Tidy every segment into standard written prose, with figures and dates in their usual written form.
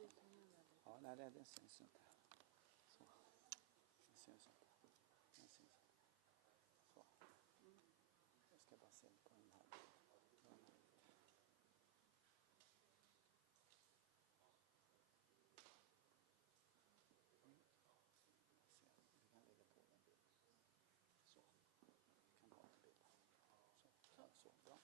Ja, nej, det syns inte. Så. Det syns inte. Den syns inte. Så. Jag ska bara se på den här. Så, bra.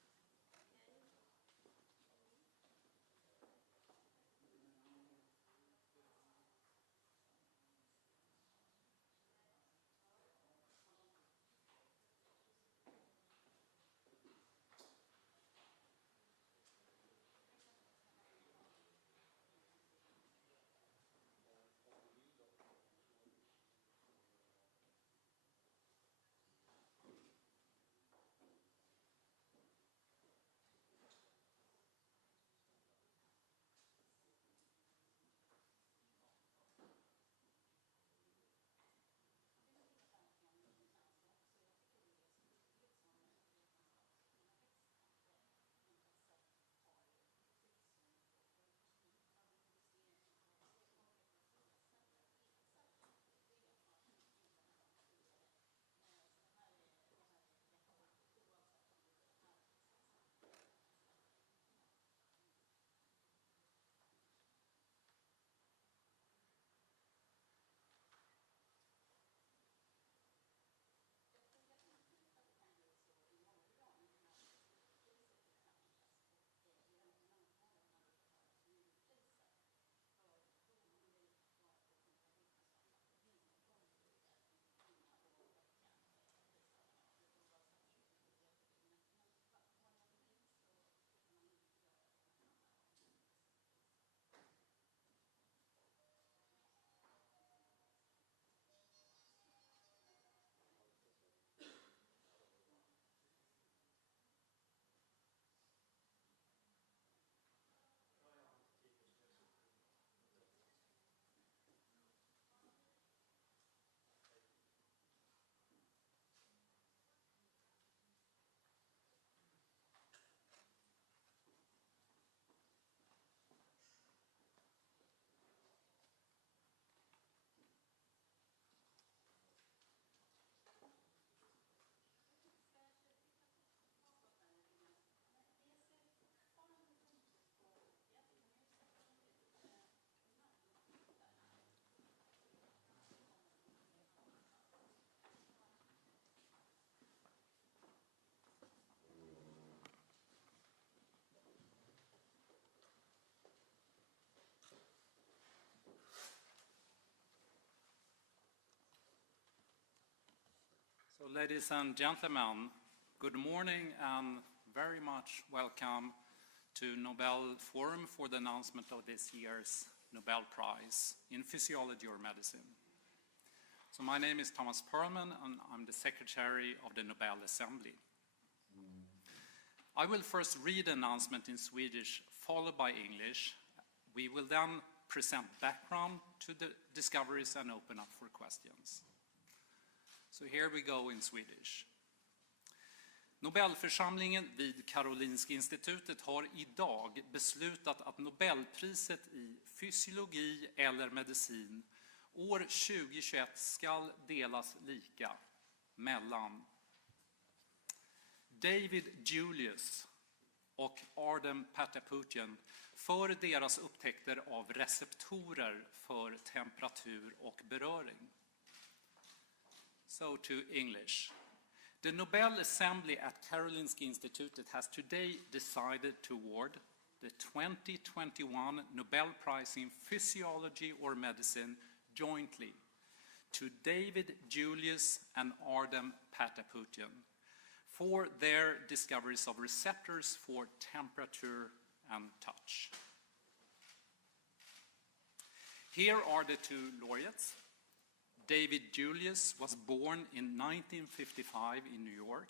So, ladies and gentlemen, good morning and very much welcome to Nobel Forum for the announcement of this year's Nobel Prize in Physiology or Medicine. So my name is Thomas Perlman and I'm the Secretary of the Nobel Assembly. I will first read the announcement in Swedish, followed by English. We will then present background to the discoveries and open up for questions. So here we go in Swedish. Nobelförsamlingen vid Karolinska institutet har idag beslutat att Nobelpriset i fysiologi eller medicin år 2021 ska delas lika mellan David Julius och Ardem Patapoutian för deras upptäckter av receptorer för temperatur och beröring. So to English. The Nobel Assembly at Karolinska Institutet has today decided to award the 2021 Nobel Prize in Physiology or Medicine jointly to David Julius and Ardem Patapoutian for their discoveries of receptors for temperature and touch. Here are the two laureates. David Julius was born in 1955 in New York.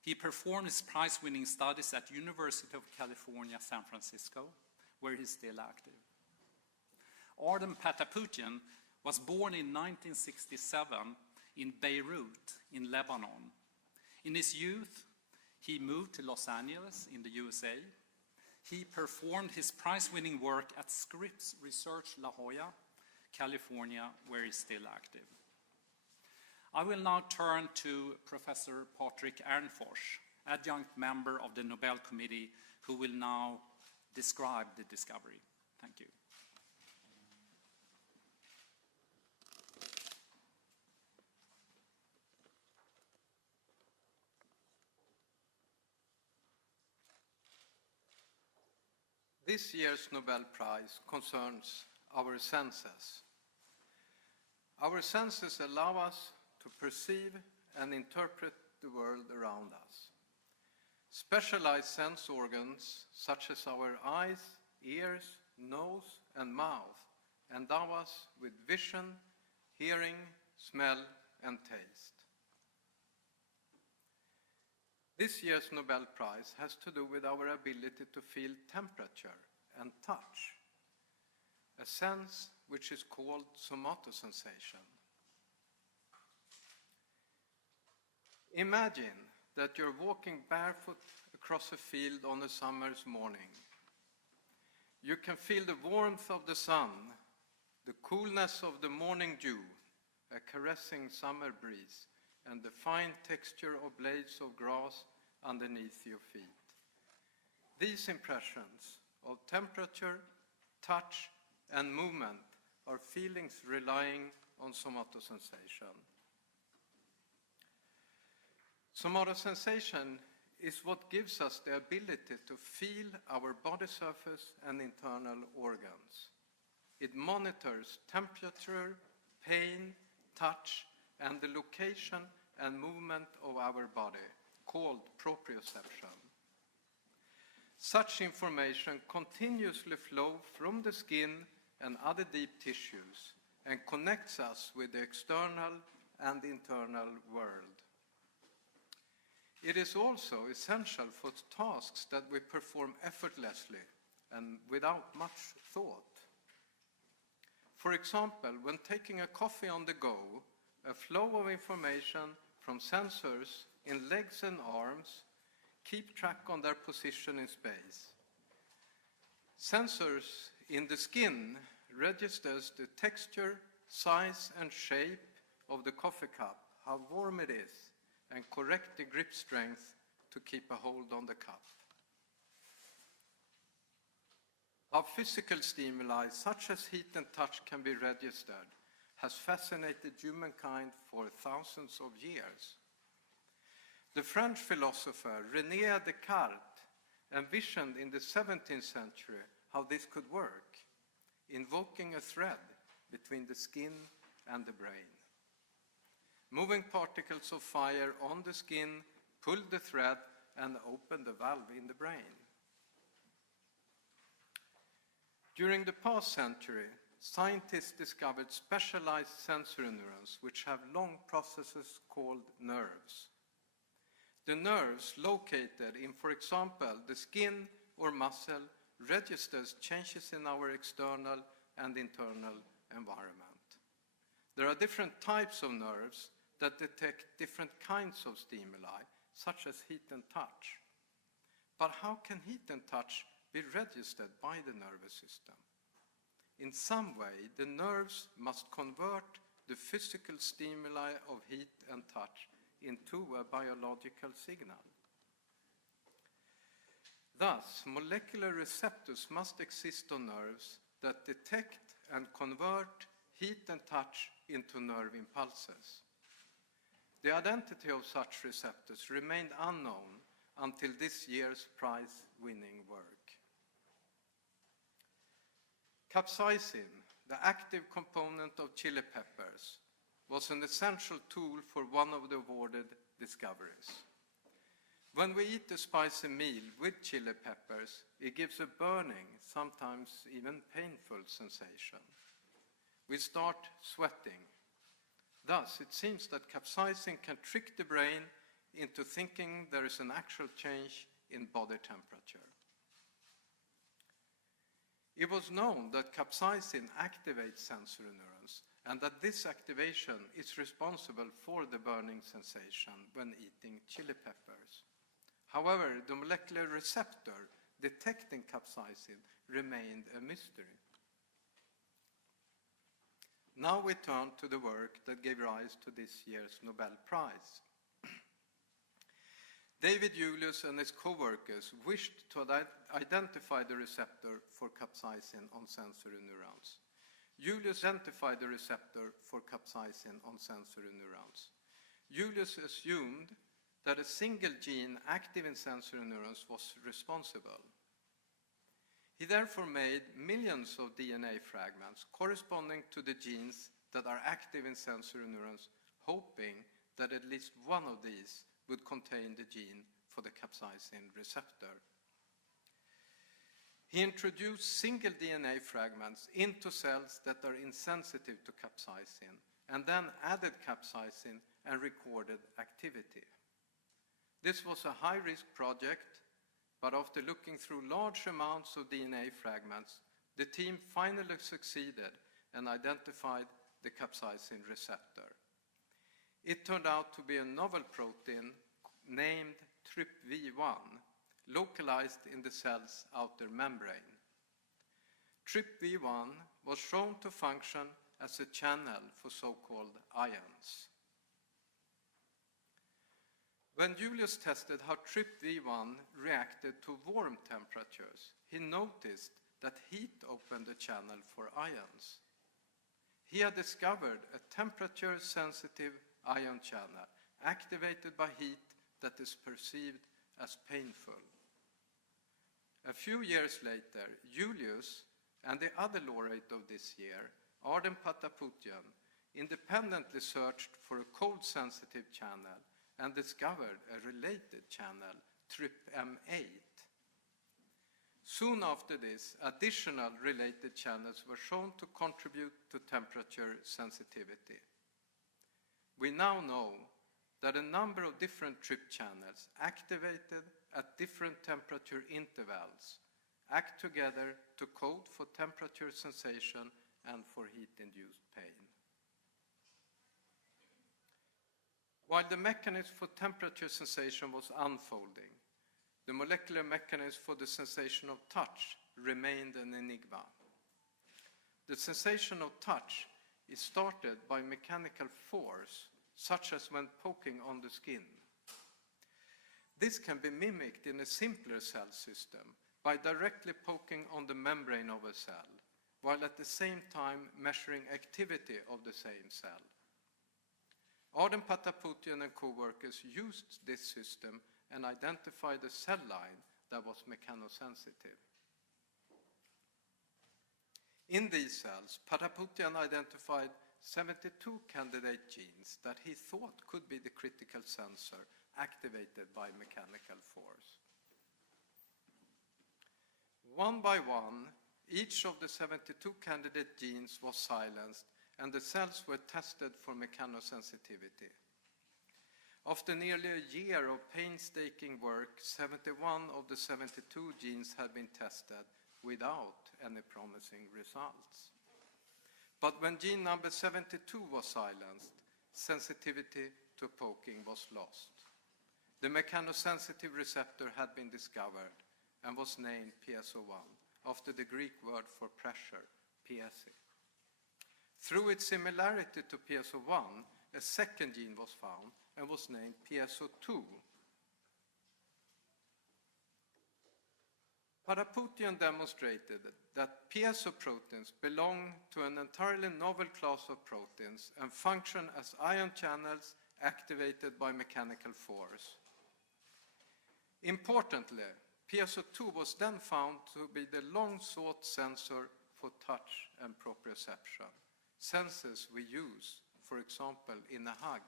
He performed his prize-winning studies at University of California, San Francisco, where he's still active. Ardem Patapoutian was born in 1967 in Beirut, in Lebanon. In his youth, he moved to Los Angeles in the USA. He performed his prize-winning work at Scripps Research La Jolla, California, where he's still active. I will now turn to Professor Patrik Ernfors, adjunct member of the Nobel Committee, who will now describe the discovery. Thank you. This year's Nobel Prize concerns our senses. Our senses allow us to perceive and interpret the world around us. Specialized sense organs, such as our eyes, ears, nose, and mouth, endow us with vision, hearing, smell, and taste. This year's Nobel Prize has to do with our ability to feel temperature and touch, a sense which is called somatosensation. Imagine that you're walking barefoot across a field on a summer's morning. You can feel the warmth of the sun, the coolness of the morning dew, a caressing summer breeze, and the fine texture of blades of grass underneath your feet. These impressions of temperature, touch, and movement are feelings relying on somatosensation. Somatosensation is what gives us the ability to feel our body surface and internal organs. It monitors temperature, pain, touch, and the location and movement of our body, called proprioception. Such information continuously flows from the skin and other deep tissues and connects us with the external and internal world. It is also essential for tasks that we perform effortlessly and without much thought. For example, when taking a coffee on the go, a flow of information from sensors in legs and arms keep track on their position in space. Sensors in the skin registers the texture, size, and shape of the coffee cup, how warm it is, and correct the grip strength to keep a hold on the cup. How physical stimuli, such as heat and touch, can be registered has fascinated humankind for thousands of years. The French philosopher René Descartes envisioned in the 17th century how this could work, invoking a thread between the skin and the brain. Moving particles of fire on the skin pulled the thread and opened the valve in the brain. During the past century, scientists discovered specialized sensory neurons which have long processes called nerves. The nerves located in, for example, the skin or muscle registers changes in our external and internal environment. There are different types of nerves that detect different kinds of stimuli, such as heat and touch. But how can heat and touch be registered by the nervous system? In some way, the nerves must convert the physical stimuli of heat and touch into a biological signal. Thus, molecular receptors must exist on nerves that detect and convert heat and touch into nerve impulses. The identity of such receptors remained unknown until this year's prize-winning work. Capsaicin, the active component of chili peppers, was an essential tool for one of the awarded discoveries. When we eat a spicy meal with chili peppers, it gives a burning, sometimes even painful sensation. We start sweating. Thus, it seems that capsaicin can trick the brain into thinking there is an actual change in body temperature. It was known that capsaicin activates sensory neurons and that this activation is responsible for the burning sensation when eating chili peppers. However, the molecular receptor detecting capsaicin remained a mystery. Now we turn to the work that gave rise to this year's Nobel Prize. David Julius and his co-workers wished to identify the receptor for capsaicin on sensory neurons. Julius identified the receptor for capsaicin on sensory neurons. Julius assumed that a single gene active in sensory neurons was responsible. He therefore made millions of DNA fragments corresponding to the genes that are active in sensory neurons, hoping that at least one of these would contain the gene for the capsaicin receptor. He introduced single DNA fragments into cells that are insensitive to capsaicin, and then added capsaicin and recorded activity. This was a high-risk project, but after looking through large amounts of DNA fragments, the team finally succeeded and identified the capsaicin receptor. It turned out to be a novel protein named TRPV1, localized in the cell's outer membrane. TRPV1 was shown to function as a channel for so-called ions. When Julius tested how TRPV1 reacted to warm temperatures, he noticed that heat opened the channel for ions. He had discovered a temperature-sensitive ion channel activated by heat that is perceived as painful. A few years later, Julius and the other laureate of this year, Ardem Patapoutian, independently searched for a cold-sensitive channel and discovered a related channel, TRPM8. Soon after this, additional related channels were shown to contribute to temperature sensitivity. We now know that a number of different TRP channels activated at different temperature intervals act together to code for temperature sensation and for heat-induced pain. While the mechanism for temperature sensation was unfolding, the molecular mechanism for the sensation of touch remained an enigma. The sensation of touch is started by mechanical force, such as when poking on the skin. This can be mimicked in a simpler cell system by directly poking on the membrane of a cell, while at the same time measuring activity of the same cell. Ardem Patapoutian and co-workers used this system and identified a cell line that was mechanosensitive. In these cells, Patapoutian identified 72 candidate genes that he thought could be the critical sensor activated by mechanical force. One by one, each of the 72 candidate genes was silenced and the cells were tested for mechanosensitivity. After nearly a year of painstaking work, 71 of the 72 genes had been tested without any promising results. But when gene number 72 was silenced, sensitivity to poking was lost. The mechanosensitive receptor had been discovered and was named PSO1, after the Greek word for pressure, piesi. Through its similarity to PSO1, a second gene was found and was named PSO2. Patapoutian demonstrated that piezo proteins belong to an entirely novel class of proteins and function as ion channels activated by mechanical force. Importantly, PSO2 was then found to be the long-sought sensor for touch and proprioception, senses we use, for example, in a hug.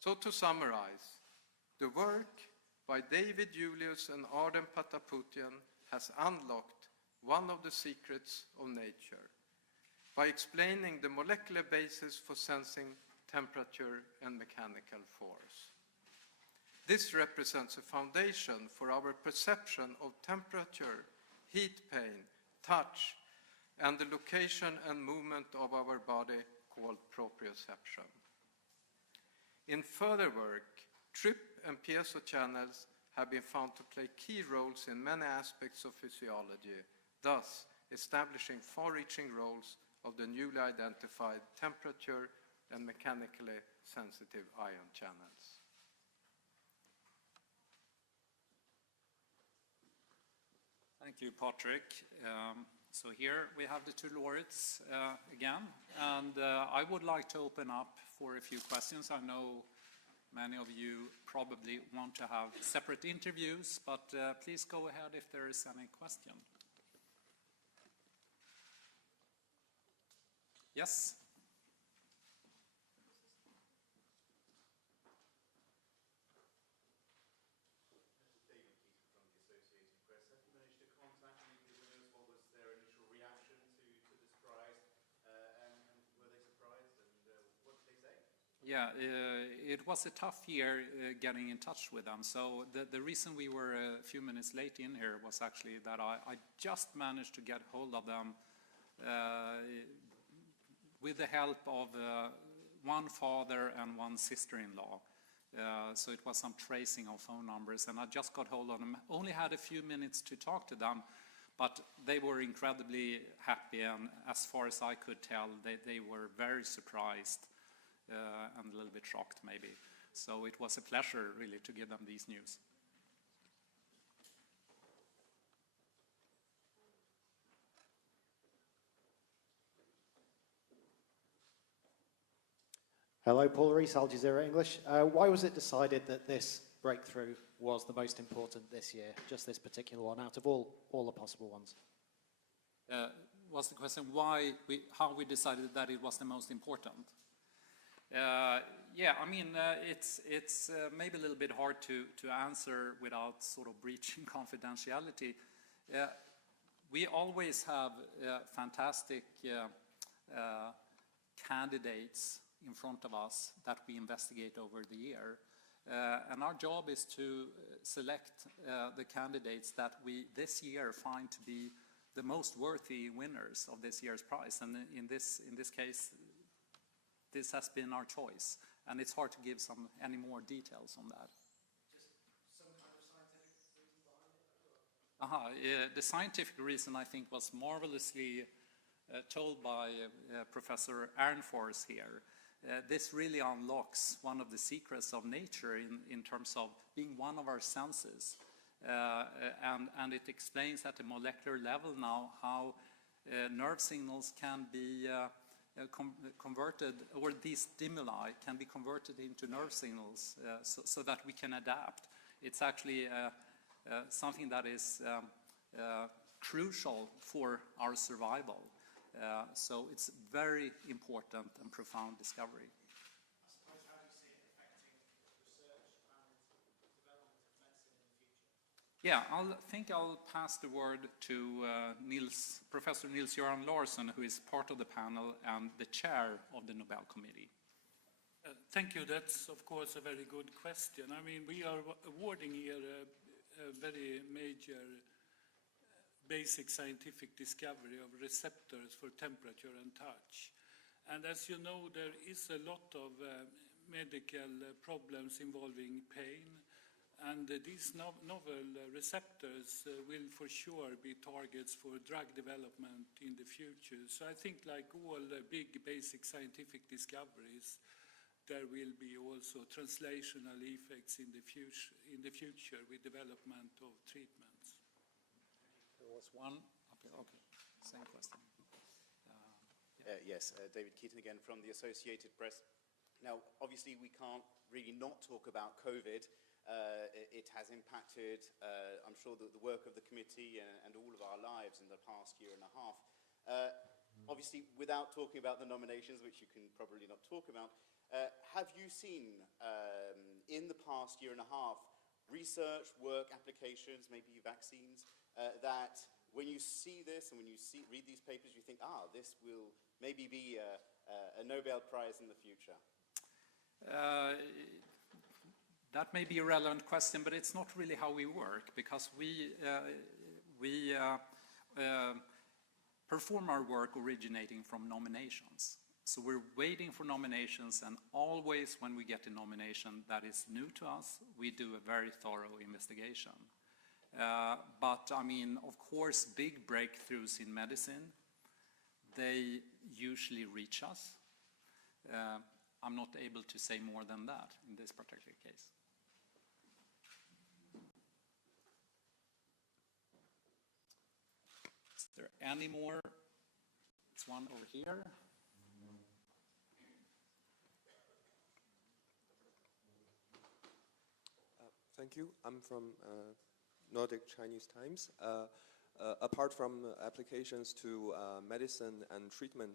So to summarize, the work by David Julius and Ardem Patapoutian has unlocked one of the secrets of nature by explaining the molecular basis for sensing temperature and mechanical force. This represents a foundation for our perception of temperature, heat pain, touch, and the location and movement of our body called proprioception. In further work, TRP and piezo channels have been found to play key roles in many aspects of physiology, thus establishing far-reaching roles of the newly identified temperature and mechanically sensitive ion channels. Thank you, Patrick. So here we have the two laureates again, and I would like to open up for a few questions. I know many of you probably want to have separate interviews, but please go ahead if there is any question. Yes? Yeah, it was a tough year getting in touch with them. So the reason we were a few minutes late in here was actually that I just managed to get hold of them with the help of one father and one sister-in-law. So it was some tracing of phone numbers, and I just got hold of them. Only had a few minutes to talk to them, but they were incredibly happy, and as far as I could tell, they were very surprised. And a little bit shocked, maybe. So it was a pleasure, really, to give them these news. Hello, Paul Rees, Al Jazeera English. Why was it decided that this breakthrough was the most important this year, just this particular one, out of all the possible ones? Was the question how we decided that it was the most important? Yeah, I mean, it's maybe a little bit hard to answer without sort of breaching confidentiality. We always have fantastic candidates in front of us that we investigate over the year. And our job is to select the candidates that we this year find to be the most worthy winners of this year's prize. And in this case, this has been our choice, and it's hard to give any more details on that. Just some kind of scientific reason behind it? The scientific reason, I think, was marvelously told by Professor Arnfors here. This really unlocks one of the secrets of nature in terms of being one of our senses. And it explains at a molecular level now how nerve signals can be converted, or these stimuli can be converted into nerve signals so that we can adapt. It's actually something that is crucial for our survival. So it's very important and profound discovery. I suppose, how do you see it affecting research and development of medicine in the future? Yeah, I think I'll pass the word to Professor Nils-Göran Larsson, who is part of the panel and the chair of the Nobel Committee. Thank you. That's, of course, a very good question. I mean, we are awarding here a very major basic scientific discovery of receptors for temperature and touch. And as you know, there is a lot of medical problems involving pain. And these novel receptors will for sure be targets for drug development in the future. So I think, like all big basic scientific discoveries, there will be also translational effects in the future with development of treatments. There was one. Okay. Same question. Yes, David Keaton again from the Associated Press. Now, obviously, we can't really not talk about COVID. It has impacted, I'm sure, the work of the committee and all of our lives in the past year and a half. Obviously, without talking about the nominations, which you can probably not talk about, have you seen in the past year and a half research, work, applications, maybe vaccines, that when you see this and when you read these papers, you think, this will maybe be a Nobel Prize in the future? That may be a relevant question, but it's not really how we work, because we perform our work originating from nominations. So we're waiting for nominations, and always when we get a nomination that is new to us, we do a very thorough investigation. But I mean, of course, big breakthroughs in medicine, they usually reach us. I'm not able to say more than that in this particular case. Is there any more? There's one over here. Thank you. I'm from Nordic Chinese Times. Apart from applications to medicine and treatment,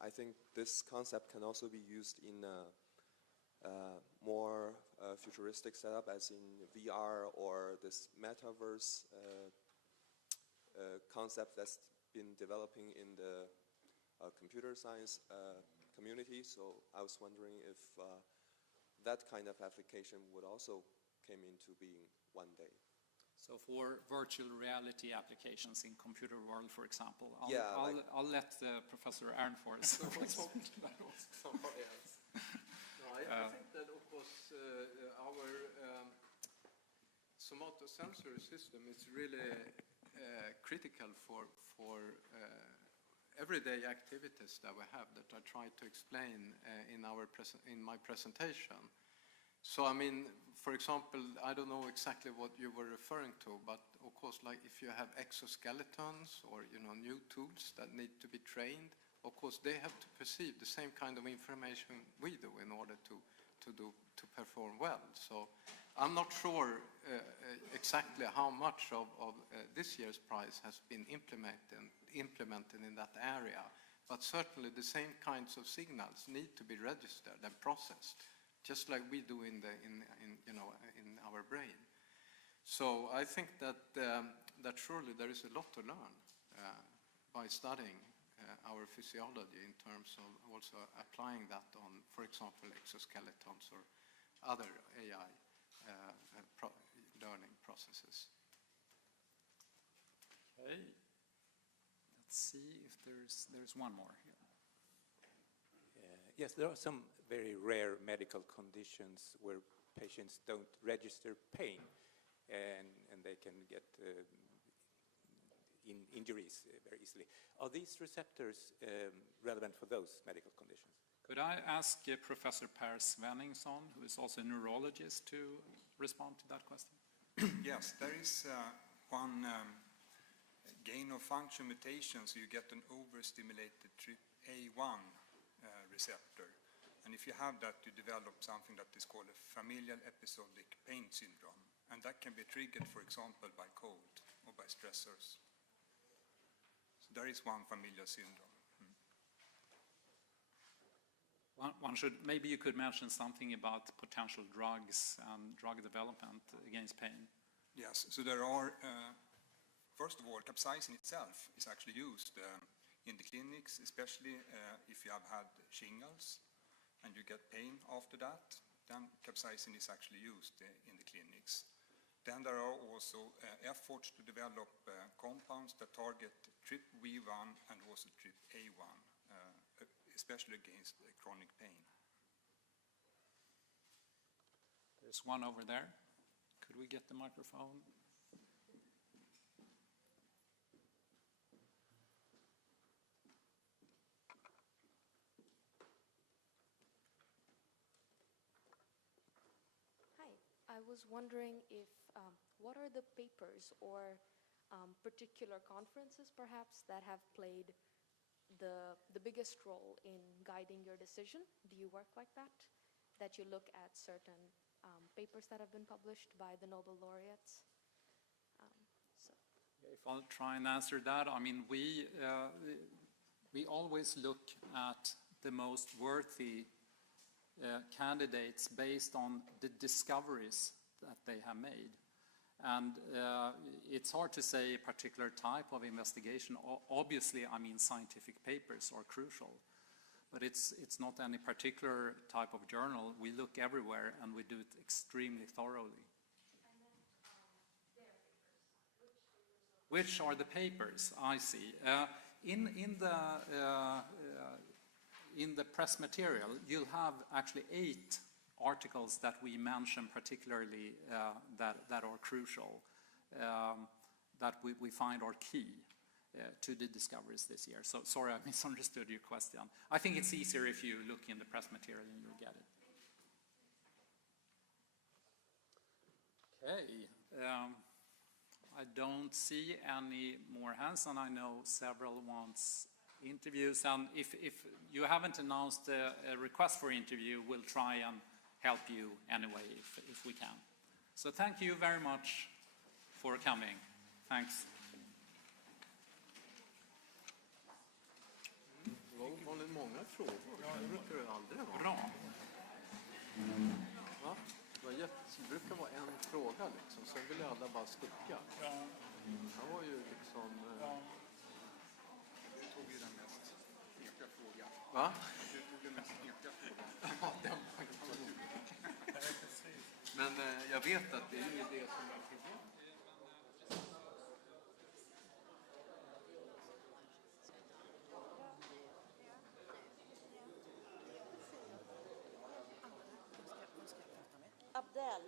I think this concept can also be used in more futuristic setup, as in VR or this metaverse concept that's been developing in the computer science community. So I was wondering if that kind of application would also came into being one day. So for virtual reality applications in computer world, for example, I'll let Professor Arnfors respond to that also. Somebody else. No, I think that, of course, our somatosensor system is really critical for everyday activities that we have that I tried to explain in my presentation. So, I mean, for example, I don't know exactly what you were referring to, but of course, like if you have exoskeletons or, you know, new tools that need to be trained, of course, they have to perceive the same kind of information we do in order to perform well. So I'm not sure exactly how much of this year's prize has been implemented in that area, but certainly the same kinds of signals need to be registered and processed, just like we do in our brain. So I think that surely there is a lot to learn by studying our physiology in terms of also applying that on, for example, exoskeletons or other AI learning processes. Okay. Let's see if there's one more here. Yes, there are some very rare medical conditions where patients don't register pain, and they can get injuries very easily. Are these receptors relevant for those medical conditions? Could I ask Professor Per Svenningsson, who is also a neurologist, to respond to that question? Yes, there is one gain of function mutation, so you get an overstimulated TRPA1 receptor. And if you have that, you develop something that is called a familial episodic pain syndrome. And that can be triggered, for example, by cold or by stressors. So there is one familial syndrome. One should, maybe you could mention something about potential drugs and drug development against pain. Yes, so there are, first of all, capsaicin itself is actually used in the clinics, especially if you have had shingles and you get pain after that, then capsaicin is actually used in the clinics. Then there are also efforts to develop compounds that target TRPV1 and also TRPA1, especially against chronic pain. There's one over there. Could we get the microphone? Hi, I was wondering if, what are the papers or particular conferences perhaps that have played the biggest role in guiding your decision? Do you work like that? That you look at certain papers that have been published by the Nobel laureates? If I'll try and answer that, I mean, we always look at the most worthy candidates based on the discoveries that they have made. And it's hard to say a particular type of investigation. Obviously, I mean, scientific papers are crucial, but it's not any particular type of journal. We look everywhere and we do it extremely thoroughly. Which are the papers? I see. in the press material, you'll have actually 8 articles that we mention particularly that are crucial, that we find are key to the discoveries this year. So sorry, I misunderstood your question. I think it's easier if you look in the press material and you'll get it. Okay. I don't see any more hands, and I know several wants interviews. And if you haven't announced a request for interview, we'll try and help you anyway if we can. So thank you very much for coming. Thanks. Var det många frågor? Det brukar det aldrig vara. Bra. Va? Det brukar vara en fråga liksom, sen vill alla bara sticka. Ja. Det var ju liksom... Du tog ju den mest knepiga frågan. Va? Du tog den mest knepiga frågan. Ja, den var men jag vet att det är ju det som är problemet. Abdel.